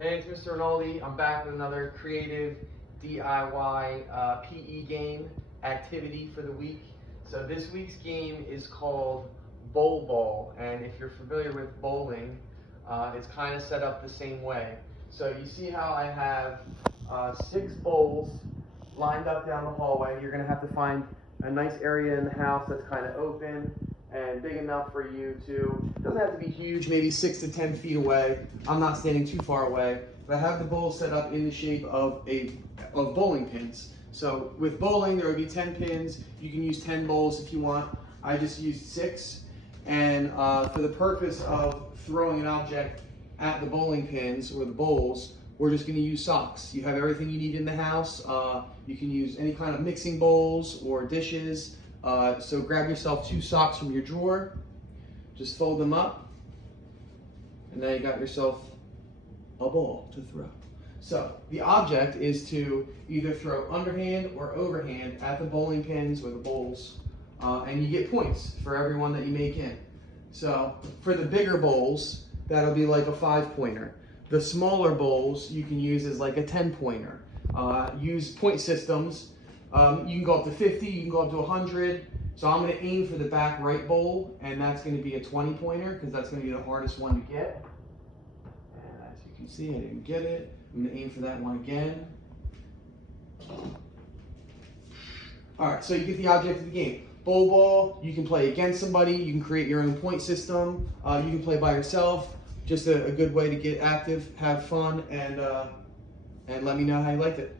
Hey, it's Mr. Rinaldi. I'm back with another creative DIY PE game activity for the week. So this week's game is called Bowl Ball, and if you're familiar with bowling, it's kind of set up the same way. So you see how I have 6 bowls lined up down the hallway. You're going to have to find a nice area in the house that's kind of open and big enough for you to, it doesn't have to be huge, maybe 6 to 10 feet away. I'm not standing too far away, but I have the bowl set up in the shape of bowling pins. So with bowling, there would be 10 pins. You can use 10 bowls if you want. I just used 6. And for the purpose of throwing an object at the bowling pins or the bowls, we're just gonna use socks. You have everything you need in the house. You can use any kind of mixing bowls or dishes. So grab yourself 2 socks from your drawer, just fold them up, and now you got yourself a ball to throw. So the object is to either throw underhand or overhand at the bowling pins or the bowls, and you get points for every one that you make in. So for the bigger bowls, that'll be like a 5-pointer. The smaller bowls you can use as like a 10-pointer. Use point systems. You can go up to 50, you can go up to 100. So I'm going to aim for the back right bowl, and that's going to be a 20-pointer because that's going to be the hardest one to get. And as you can see, I didn't get it. I'm going to aim for that one again. All right, so you get the object of the game. Bowl ball, you can play against somebody, you can create your own point system, you can play by yourself. Just a good way to get active, have fun, and let me know how you liked it.